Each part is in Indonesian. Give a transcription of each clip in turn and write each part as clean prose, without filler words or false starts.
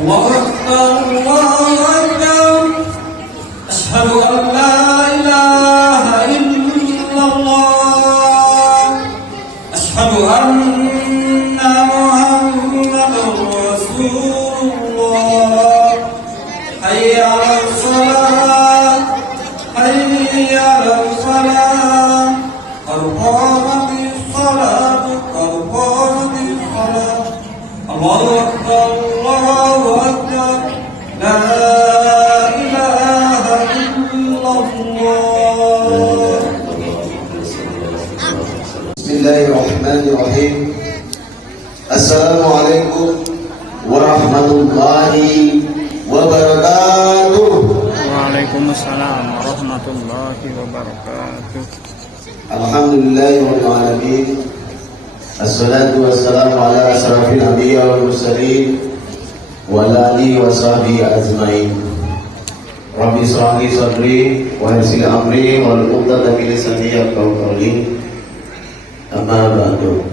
الله أكبر الله أكبر أشهد أن لا إله إلا الله أشهد أن محمدا رسول الله حي على الصلاة حي على الصلاة قد قامت الصلاة قد قامت الصلاة الله أكبر الله أكبر لا إله إلا الله. بسم الله الرحمن الرحيم. Assalamualaikum warahmatullahi wabarakatuh. Waalaikumsalam warahmatullahi wabarakatuh. Alhamdulillahirabbil alamin. Assalatu wassalamu ala asrafil anbiya wal mursalin wa ala alihi wa sahbihi ajmain. Rabbi shrah li sadri wa yassir amri wal 'uqdatam min lisani yafqahu qawli. Amma ba'du.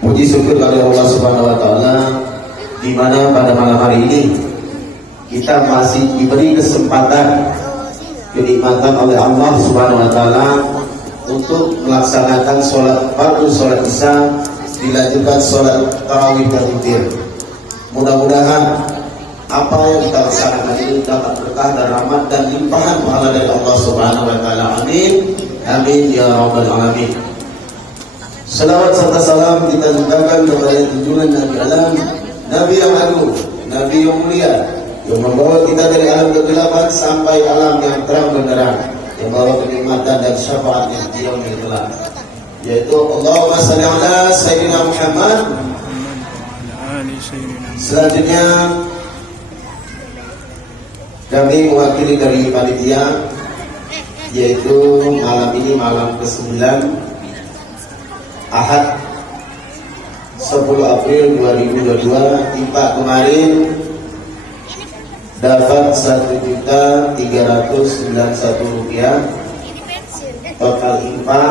Puji syukur kepada Allah Subhanahu wa taala di mana pada malam hari ini kita masih diberi kesempatan kenikmatan oleh Allah Subhanahu wa taala untuk melaksanakan sholat fardu, sholat isya, dilanjutkan sholat tarawih dan witir. Mudah-mudahan apa yang kita laksanakan ini dapat berkah dan rahmat dan limpahan pahala dari Allah Subhanahu wa taala. Amin. Amin ya rabbal alamin. Salawat serta salam kita limpahkan kepada junjungan Nabi alam, Nabi yang agung, Nabi yang mulia, yang membawa kita dari alam kegelapan sampai alam yang terang benderang, yang membawa kenikmatan dan syafaat yang diam kelak, yaitu Allahumma shalli ala Sayyidina Muhammad. Selanjutnya kami mewakili dari panitia, yaitu malam ini malam ke-9 Ahad 10 April 2022, IPA kemarin dapat Rp1.391, total IPA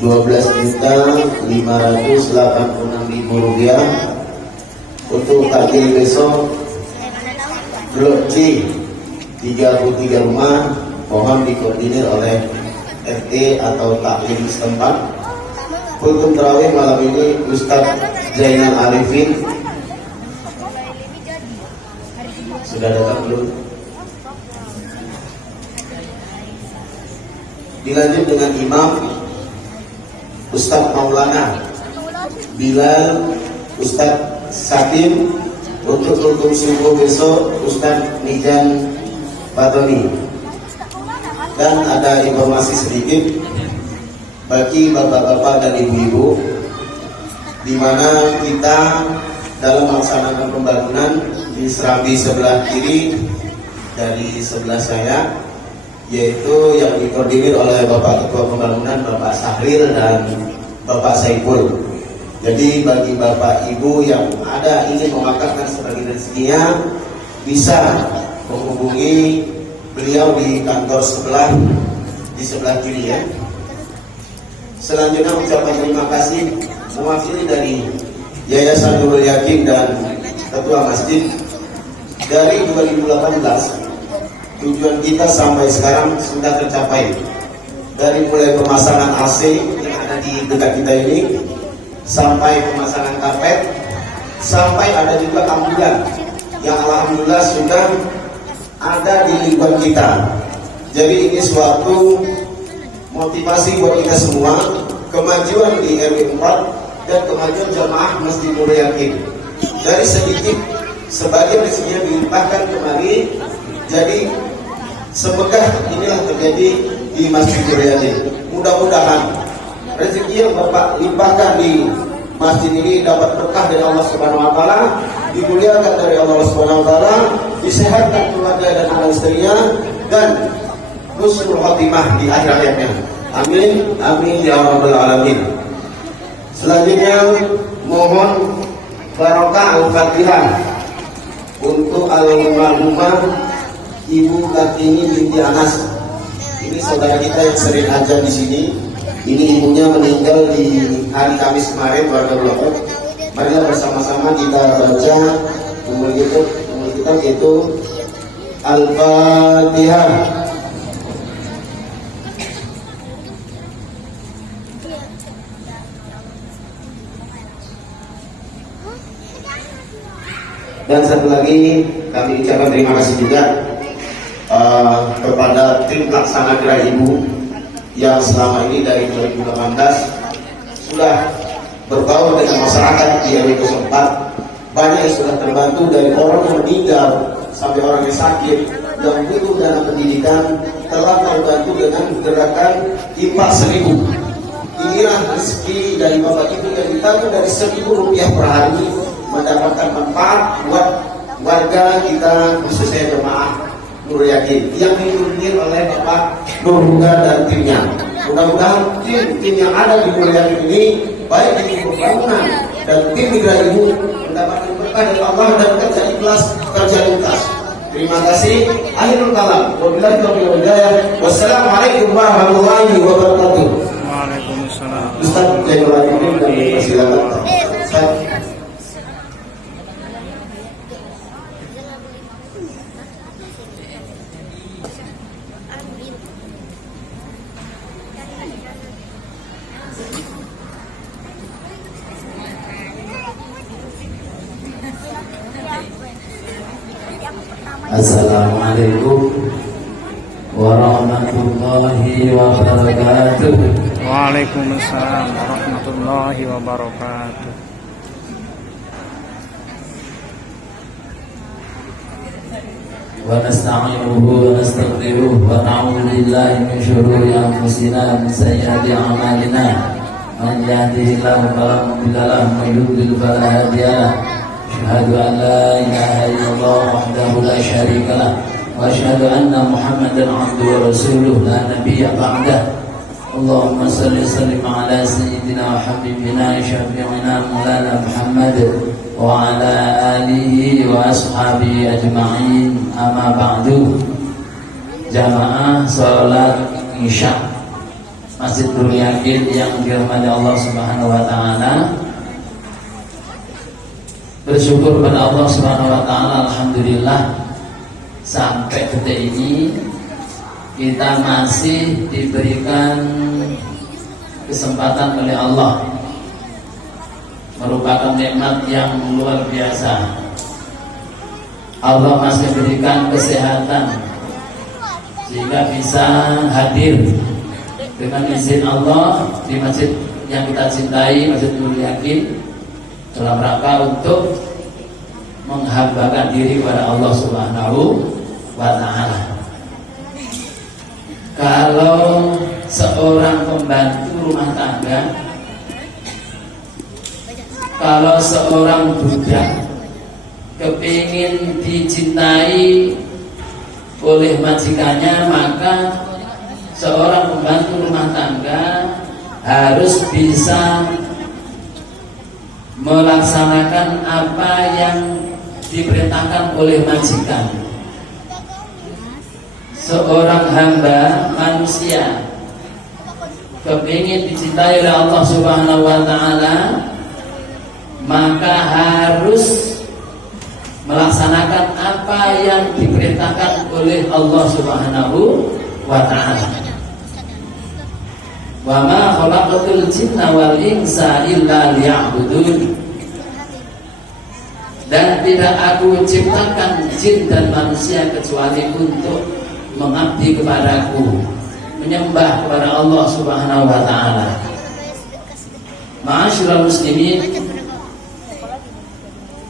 Rp12.586.000. Untuk takjil besok Blok C 33 rumah mohon dikoordinir oleh RT atau taklim setempat. Untuk tarawih malam ini Ustadz Zainal Arifin sudah datang belum? Dilanjut dengan imam Ustadz Maulana Bilal, Ustadz Sakim. Untuk rukun subuh besok Ustadz Nijan Patoni. Dan ada informasi sedikit bagi bapak-bapak dan ibu-ibu, di mana kita dalam melaksanakan pembangunan di Serambi sebelah kiri dari sebelah saya, yaitu yang dikoordinir oleh Bapak Ketua Pembangunan Bapak Sahril dan Bapak Saiful. Jadi bagi bapak ibu yang ada ingin mewakafkan sebagian rezekinya, bisa menghubungi beliau di kantor sebelah, di sebelah kiri ya. Selanjutnya ucapan terima kasih mewakili dari Yayasan Nurul Yakin dan Ketua Masjid. Dari 2018 tujuan kita sampai sekarang sudah tercapai. Dari mulai pemasangan AC yang ada di dekat kita ini, sampai pemasangan karpet, sampai ada juga ambulan yang alhamdulillah sudah ada di lingkungan kita. Jadi ini suatu motivasi buat kita semua, kemajuan di RW 4 dan kemajuan jamaah Masjid Nurul Yakin. Dari sedikit sebagian rezekinya dilimpahkan kemari, jadi sebekah inilah terjadi di Masjid Nurul Yakin. Mudah-mudahan rezeki yang Bapak limpahkan di masjid ini dapat berkah dari Allah Subhanahu wa taala, dimuliakan dari Allah Subhanahu wa taala, disehatkan keluarga dan anak istrinya, dan husnul khotimah di akhir hayatnya. Amin, amin ya rabbal alamin. Selanjutnya mohon barokah al-fatihah untuk almarhumah Ibu Kartini binti Anas. Ini saudara kita yang sering ajar di sini. Ini ibunya meninggal di hari Kamis kemarin, warga Blok. Marilah bersama-sama kita baca, kemudian yaitu Al-Fatihah. Dan satu lagi kami ucapkan terima kasih juga kepada tim pelaksana Gerak Ibu yang selama ini dari 2018 sudah berbaur dengan masyarakat di RW 04. Banyak yang sudah terbantu, dari orang yang meninggal sampai orang yang sakit yang butuh dana pendidikan telah terbantu dengan gerakan IPA 1000. Inilah rezeki dari Bapak Ibu yang ditanggung dari Rp1.000 per hari, mendapatkan manfaat buat warga kita, khususnya jemaah Nur Yakin yang dipimpin oleh Bapak Nur Huda dan timnya. Mudah-mudahan tim yang ada di Nur Yakin ini, baik di pembangunan dan tim Gerak Ibu, mendapatkan berkah dari Allah dan kerja ikhlas, kerja tuntas. Terima kasih. Akhirul kalam. Wabillahi taufiq wal hidayah. Wassalamualaikum warahmatullahi wabarakatuh. Waalaikumsalam. Ustaz Zainul Abidin dan silakan. Assalamualaikum warahmatullahi wabarakatuh. Waalaikumsalam warahmatullahi wabarakatuh. Wa nasta'inuhu wa nastaghfiruh wa na'udzu billahi min syururi anfusina wa min sayyiati a'malina. Man yahdihillahu fala mudilla lahu wa man yudlil fala hadiya lahu. Asyhadu an la ilaha illallah wahdahu la syarika lah wa asyhadu anna Muhammadan abduhu wa rasuluh la nabiyya ba'dah. Allahumma salli sallim ala sayyidina wa habibina syafi'ina maulana Muhammad wa ala alihi wa ashabihi ajma'in, amma ba'du. Jamaah salat Isya Masjid Nur Yakin yang dirahmati Allah Subhanahu wa taala, bersyukur pada Allah Subhanahu wa taala, alhamdulillah sampai detik ini kita masih diberikan kesempatan oleh Allah, merupakan nikmat yang luar biasa. Allah masih berikan kesehatan sehingga bisa hadir dengan izin Allah di masjid yang kita cintai, Masjid Nur Yakin, dalam rangka untuk menghambakan diri kepada Allah Subhanahu wa ta'ala. Kalau seorang pembantu rumah tangga, kalau seorang budak kepingin dicintai oleh majikannya, maka seorang pembantu rumah tangga harus bisa melaksanakan apa yang diperintahkan oleh majikan. Seorang hamba manusia kepingin dicintai oleh Allah Subhanahu wa ta'ala, maka harus melaksanakan apa yang diperintahkan oleh Allah Subhanahu wa ta'ala. Wa ma khalaqatul jinna wal insa illa liya'budun. Dan tidak aku ciptakan jin dan manusia kecuali untuk mengabdi kepadaku, menyembah kepada Allah Subhanahu wa ta'ala. Ma'asyiral muslimin,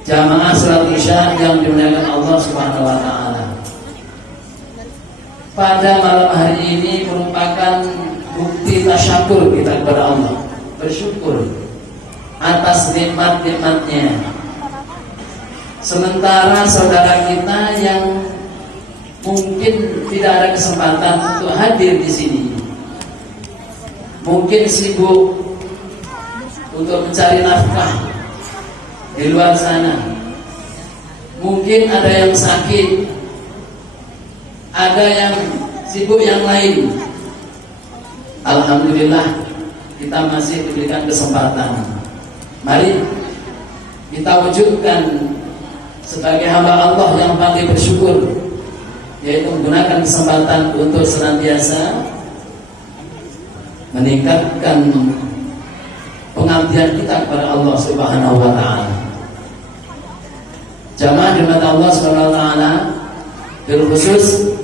jamaah salat Isya yang dimuliakan Allah Subhanahu wa ta'ala, pada malam hari ini merupakan bukti tasyakur kita kepada Allah, bersyukur atas nikmat-nikmatnya. Sementara saudara kita yang mungkin tidak ada kesempatan untuk hadir di sini, mungkin sibuk untuk mencari nafkah di luar sana, mungkin ada yang sakit, ada yang sibuk yang lain. Alhamdulillah kita masih diberikan kesempatan. Mari kita wujudkan sebagai hamba Allah yang pandai bersyukur, yaitu menggunakan kesempatan untuk senantiasa meningkatkan pengabdian kita kepada Allah Subhanahu wa taala. Jamaah di mata Allah Subhanahu wa taala, terkhusus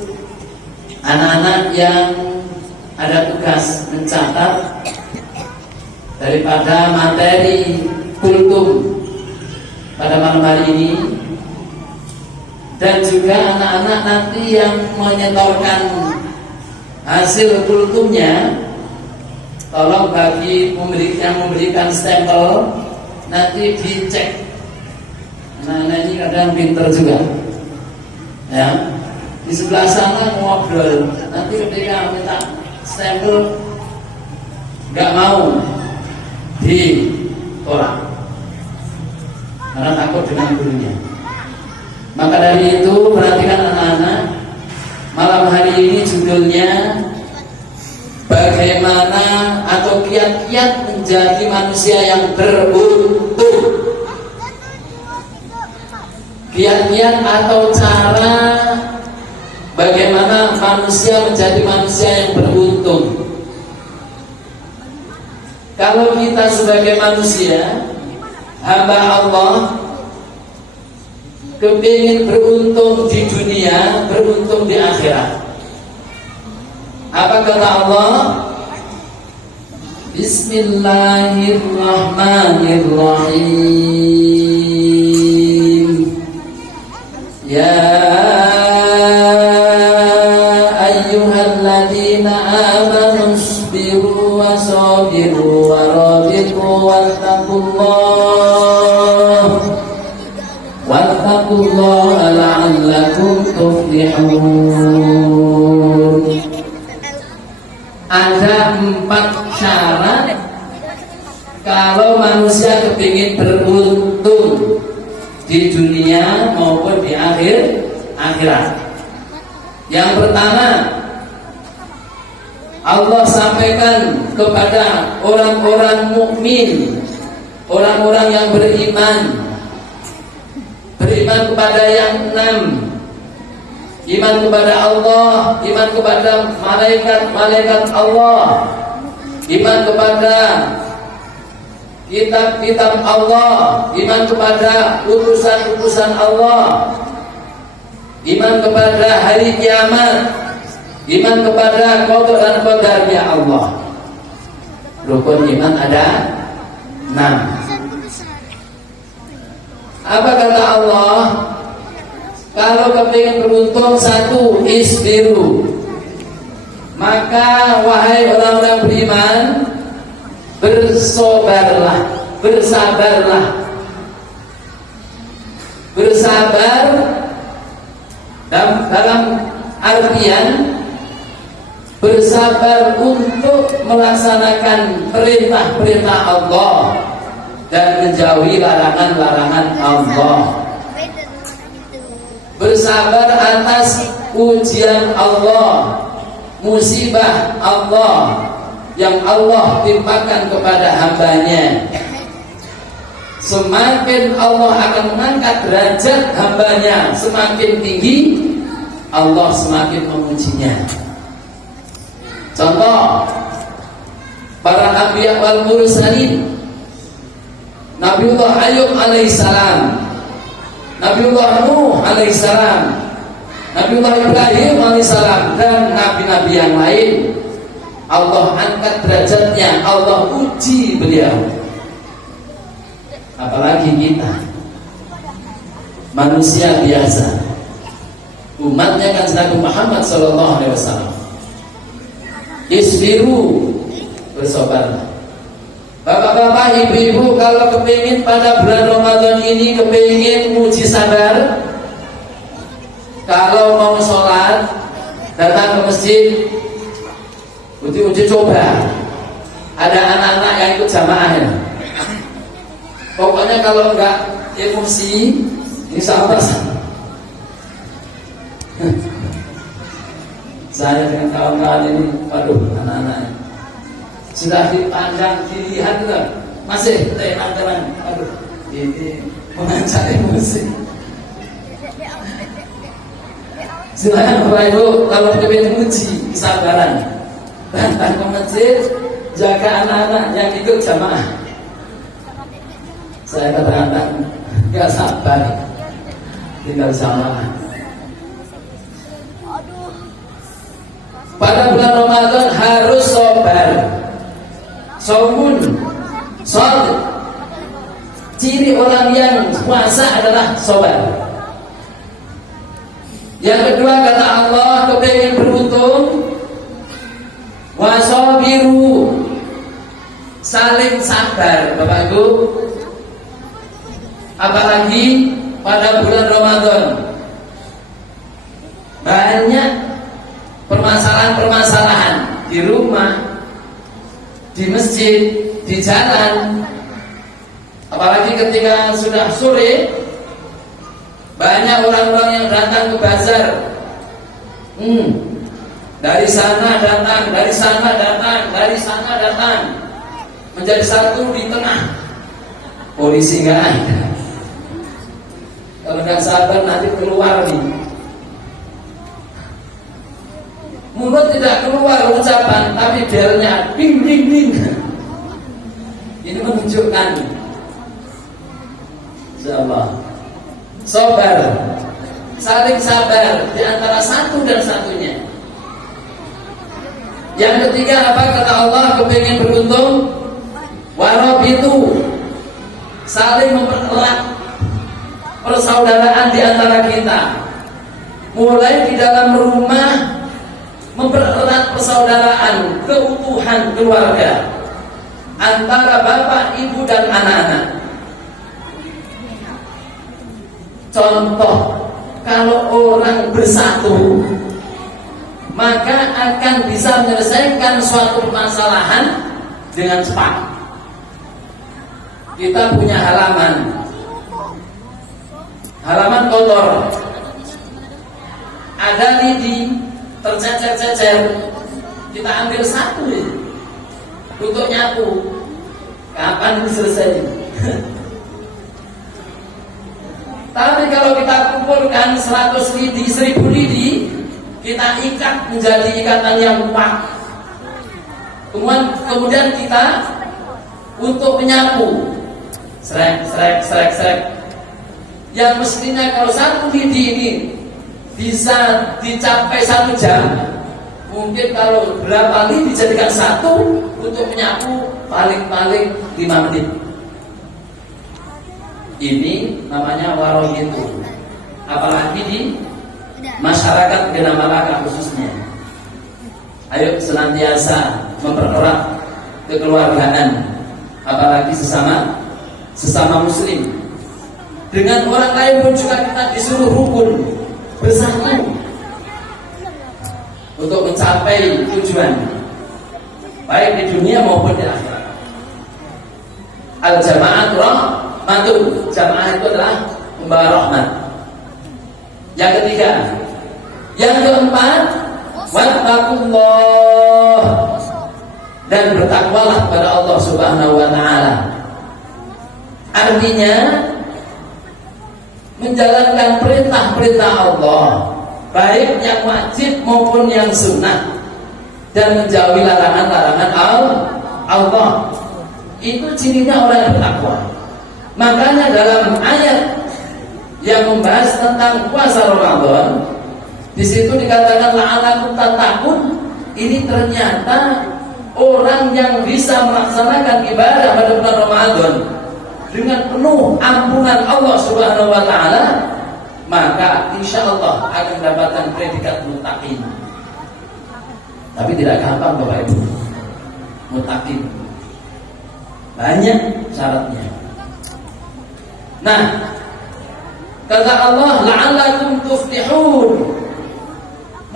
anak-anak yang ada tugas mencatat daripada materi kultum pada malam hari ini, dan juga anak-anak nanti yang menyetorkan hasil kultumnya, tolong bagi yang memberikan stempel nanti dicek. Nah ini kadang pinter juga, ya. Di sebelah sana ngobrol, nanti ketika minta stempel nggak mau ditolak karena takut dengan gurunya. Maka dari itu perhatikan anak-anak, malam hari ini judulnya bagaimana atau kiat-kiat menjadi manusia yang beruntung. Kiat-kiat atau cara bagaimana manusia menjadi manusia yang beruntung. Kalau kita sebagai manusia hamba Allah kepingin beruntung di dunia, beruntung di akhirat, apa kata Allah? Bismillahirrahmanirrahim. Ya ayyuhalladzina amanu isbiru wa sabiru wa rabitu wattaqullaha la'allakum tuflihun. Ada 4 syarat kalau manusia kepingin beruntung di dunia maupun di akhirat. Yang pertama, Allah sampaikan kepada orang-orang mukmin, orang-orang yang beriman kepada yang 6. Iman kepada Allah, iman kepada malaikat Allah, iman kepada kitab-kitab Allah, iman kepada utusan-utusan Allah, iman kepada hari kiamat, iman kepada qada dan qadarnya Allah. Rukun iman ada 6. Apa kata Allah? Kalau kepingin beruntung, 1, isbiru. Maka wahai orang-orang beriman, bersabarlah. Bersabar dalam artian bersabar untuk melaksanakan perintah-perintah Allah dan menjauhi larangan-larangan Allah. Bersabar atas ujian Allah, musibah Allah yang Allah timpakan kepada hambanya. Semakin Allah akan mengangkat derajat hambanya semakin tinggi, Allah semakin memujinya. Contoh, para anbiya wal mursalin, Nabiullah Ayub alaihissalam, Nabiullah Nuh alaihissalam, Nabiullah Ibrahim alaihissalam, dan nabi-nabi yang lain, Allah angkat derajatnya, Allah uji beliau. Apalagi kita manusia biasa, umatnya kan Nabi Muhammad SAW. Isbiru, bersabarlah. Bapak-bapak, ibu-ibu, kalau kepingin pada bulan Ramadan ini kepingin uji sabar, kalau mau sholat datang ke masjid, uji coba. Ada anak-anak yang ikut jamaah ya. Pokoknya kalau enggak emosi, insya Allah saya dengan kawan-kawan ini, waduh, anak-anak sudah dipandang, dilihat juga masih teman-teman, aduh, ini mengajak emosi. Silakan Bapak Ibu kalau ingin uji kesabaran, datang ke masjid, jaga anak-anak yang ikut jamaah. Saya katakan nggak sabar, tinggal jamaah. Pada bulan Ramadan harus sabar. Saumun, salat. Ciri orang yang puasa adalah sabar. Yang kedua kata Allah, kepingin beruntung, wasabiru, saling sabar, Bapak Ibu. Apalagi pada bulan Ramadan, banyak permasalahan-permasalahan di rumah, di masjid, di jalan. Apalagi ketika sudah sore, banyak orang-orang yang datang ke bazar. Dari sana datang, dari sana datang, dari sana datang, menjadi satu di tengah. Polisi nggak ada. Kalau nggak sabar nanti keluar nih. Mulut tidak keluar ucapan, tapi belnya ding ding ding. Ini menunjukkan, insyaallah, sabar, saling sabar di antara satu dan satunya. Yang ketiga apa kata Allah, kepingin beruntung, warabitu, saling mempererat persaudaraan di antara kita. Mulai di dalam rumah, mempererat persaudaraan, keutuhan keluarga antara bapak, ibu dan anak-anak. Contoh, kalau orang bersatu, maka akan bisa menyelesaikan suatu permasalahan dengan cepat. Kita punya halaman kotor, ada lidi tercecer-cecer, kita ambil satu untuk nyapu. Kapan ini selesai? Tapi kalau kita kumpulkan 100 lidi, 1000 lidi, kita ikat menjadi ikatan yang kuat. Kemudian kita untuk menyapu, srek. Yang mestinya kalau satu lidi ini bisa dicapai 1 jam, mungkin kalau berapa lidi dijadikan satu untuk menyapu paling-paling 5 menit. Ini namanya warohitu. Apalagi di masyarakat Bina Malaka khususnya. Ayo senantiasa mempererat kekeluargaan, apalagi sesama muslim. Dengan orang lain pun juga kita disuruh rukun, bersatu untuk mencapai tujuan, baik di dunia maupun di akhirat. Al-jama'at rahmatun, jamaah itu adalah membawa rahmat. Yang ketiga, yang keempat, wattaqullah, dan bertakwalah kepada Allah Subhanahu wa taala. Artinya menjalankan perintah-perintah Allah, baik yang wajib maupun yang sunnah, dan menjauhi larangan-larangan Allah. Itu cirinya orang yang bertakwa. Makanya dalam ayat yang membahas tentang puasa Ramadan, di situ dikatakan la'alakum tattaqun. Ini ternyata orang yang bisa melaksanakan ibadah pada bulan Ramadan dengan penuh ampunan Allah Subhanahu wa taala, maka insya Allah akan mendapatkan predikat muttaqin. Tapi tidak gampang Bapak Ibu. Muttaqin banyak syaratnya. Nah, kata Allah, la'allakum tuflihun.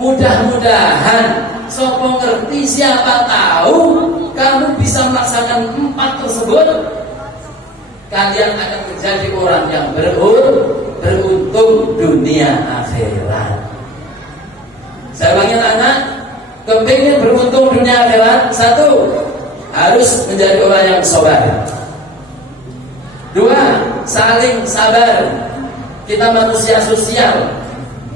Mudah-mudahan, sapa ngerti, siapa tahu kamu bisa melaksanakan 4 tersebut, kalian akan menjadi orang yang beruntung dunia akhirat. Saya ulangi anak, kepingin beruntung dunia akhirat, 1, harus menjadi orang yang sabar. 2, saling sabar. Kita manusia sosial,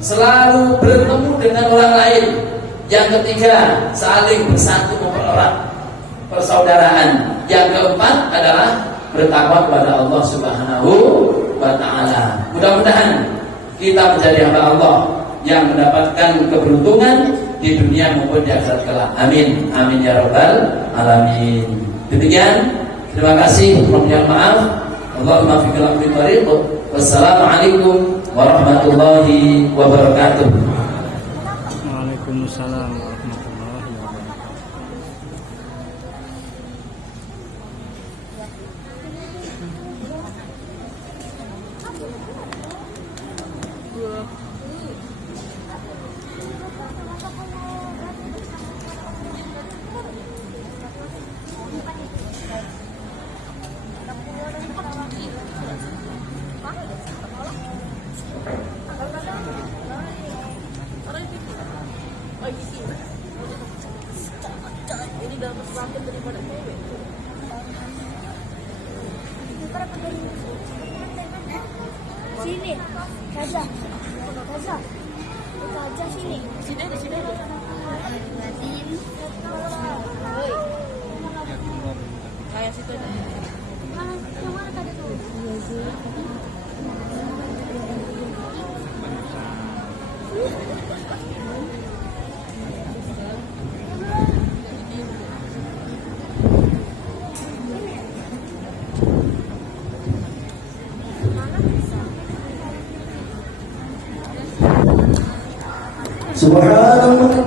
selalu bertemu dengan orang lain. Yang ketiga, saling bersatu mempererat persaudaraan. Yang keempat adalah bertakwa kepada Allah Subhanahu wa Ta'ala. Mudah-mudahan kita menjadi hamba Allah yang mendapatkan keberuntungan di dunia maupun di akhirat kelak. Amin. Amin ya rabbal alamin. Demikian, terima kasih. Mohon maaf. Allahumma fiqil aqbil tariq. Wassalamualaikum warahmatullahi wabarakatuh. Waalaikumsalam warahmatullahi wabarakatuh. Ini dapat semakin daripada cewek. Sini, Kaza. Kaza. Kaza sini. Sini, di sini. Kayak situ deh. Yang mana tadi tuh? Subhanallah.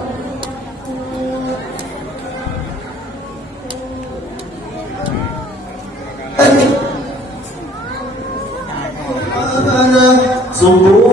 Sungguh